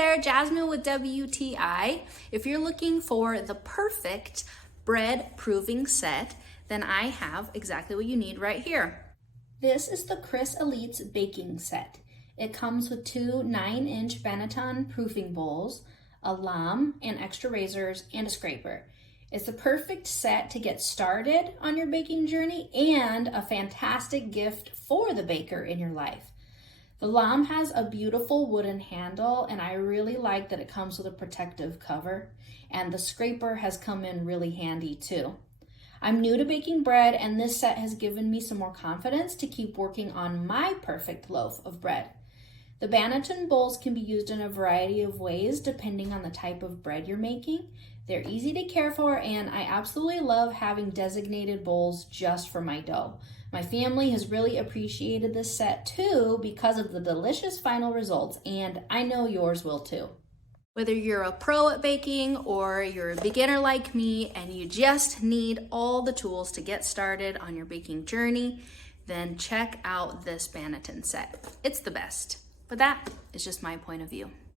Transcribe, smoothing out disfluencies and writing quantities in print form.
there, Jasmine with WTI. If you're looking for the perfect bread proving set, then I have exactly what you need right here. This is the Criss Elite baking set. It comes with two 9-inch Banneton proofing bowls, a lame and extra razors, and a scraper. It's the perfect set to get started on your baking journey and a fantastic gift for the baker in your life. The lame has a beautiful wooden handle, and I really like that it comes with a protective cover, and the scraper has come in really handy too. I'm new to baking bread, and this set has given me some more confidence to keep working on my perfect loaf of bread. The Banneton bowls can be used in a variety of ways depending on the type of bread you're making. They're easy to care for, and I absolutely love having designated bowls just for my dough. My family has really appreciated this set too because of the delicious final results, and I know yours will too. Whether you're a pro at baking or you're a beginner like me and you just need all the tools to get started on your baking journey, then check out this Banneton set. It's the best. But that is just my point of view.